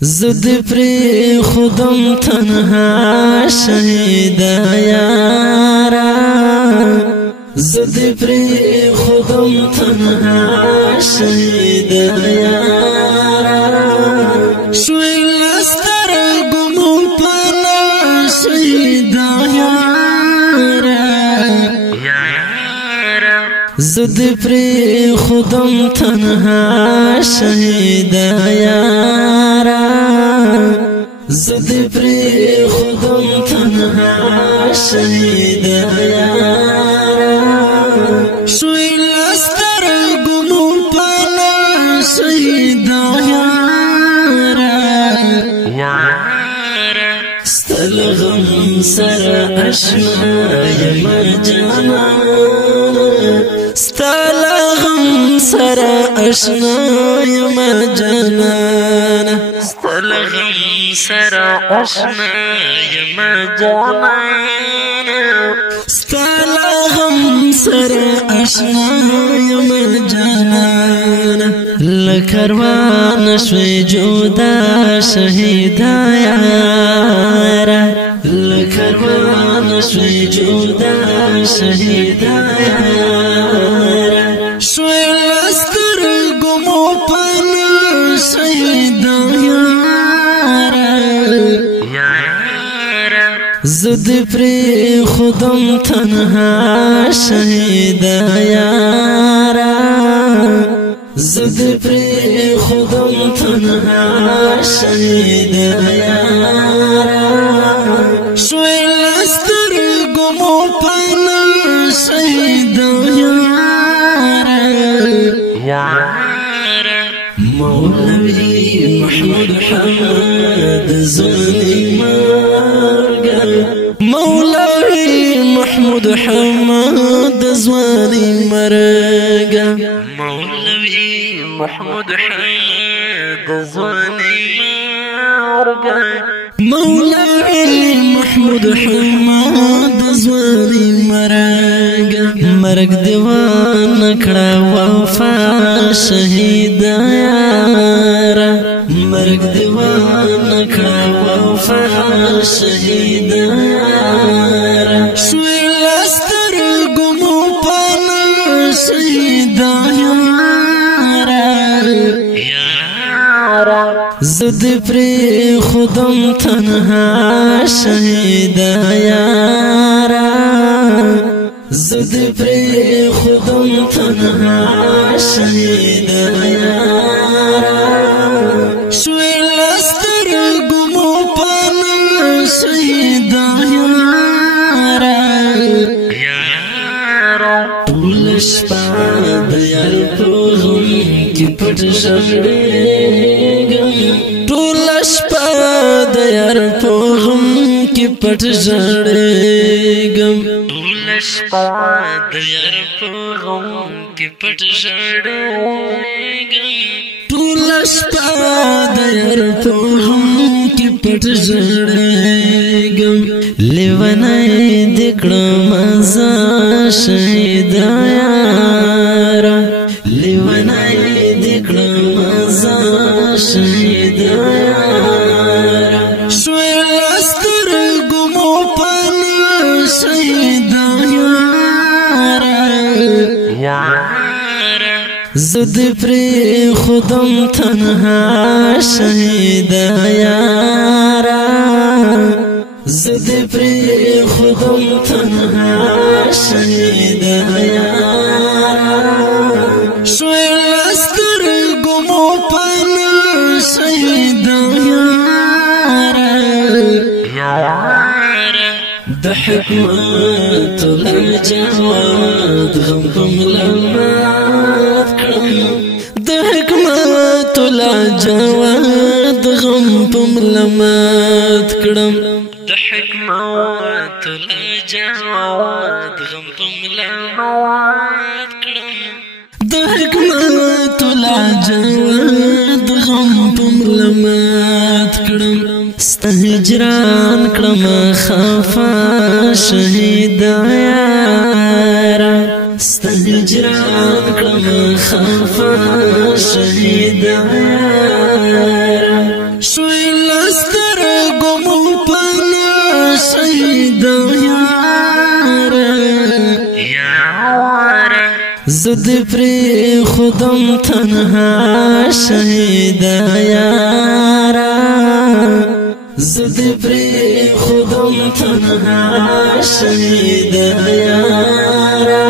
زد پری خودم تنها شهید یارا زد پری خودم تنها شهید یارا شوی لستر گمو پنا شهید یارا زد پری خودم تنها شهید یارا زد پری خودم تنها شهید یارا شوی لستر گمو پنا شهید یارا ستلغم سر اشنا یم جانا ستلغم سر اشنا یم جانا ستلغم سر اشنا یم جانا ستلغم سر اشنا یم جانا لکروان شوی جودا شهیدا یارا لکروان شوی جودا شهیدا یارا شوی لستر گمو پنا شهیدا یارا زد پری خودم تنها شهیدا یارا زد پری خودم تنها شهید یارا شوی لستر گمو پنا شهید یارا مولوی محمود حمد زمزمي مولوی محمود حمد زمزمي مرقا مولوی محمود حمد زمزمي مرقا مولوی محمود حمد زمزمي مرقا مرق دیوان کړه وفا شهید یارا مرق دیوان کړه وفا شهید یارا شوی لستر گمو پنا شهید یارا زد پری خودم تنها شهید یارا زد پری خودم تنها شهید یارا شوی لستر گمو پنا شهید یارا طول شپا دیار پوغم کی پٹ ژړېږم طول شپا دیار پوغم کی پٹ ژړېږم شپا دیار پوغم کی پٹ ژړېږم ټول شپا دیار پوغم کی پٹ ژړېږم لیونی دکړم زه شهید یارا لیونی دکړم زه شهید یارا شوی لستر گمو پنا شهید زد پری خودم تنها شهید یارا زد پری خودم تنها شهید یارا شوی لستر گمو پنا شهید یارا د حکمت الجواد غم لمات د حکمت الجواد غم لمات کړم د حکمت الجواد غم لمات کړم د حکمت الجواد غم لمات کړم ستهجران کړم خفا شهید یارا ستهجران کړم خفا شهید یارا شو شوی لستر گمو پنا شهید یارا زد پری خودم تنها شهید یارا زد پری خودم تنها شهید یارا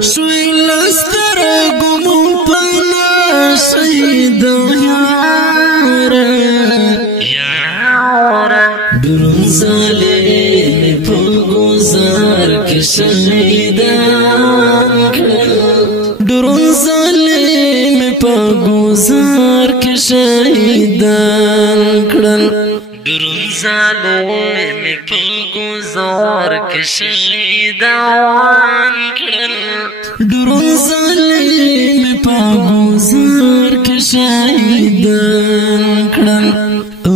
شوی لستر گمو پنا شهید یارا درون ظالم پا گذار که شهیدان کرد درون ظالم پا گذار که شهیدان کرد درون ظالم پا گذار که شهیدان کرد درون ظالم پا گذار که شهیدان کرد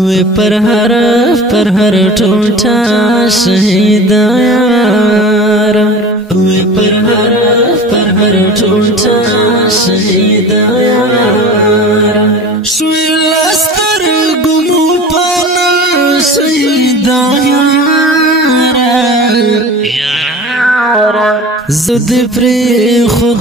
وی پر هر ټوټه شهید یارا وی پر هر ټوټه شهید یارا شوی لستر ګمو پنا شهید یارا زد پری خود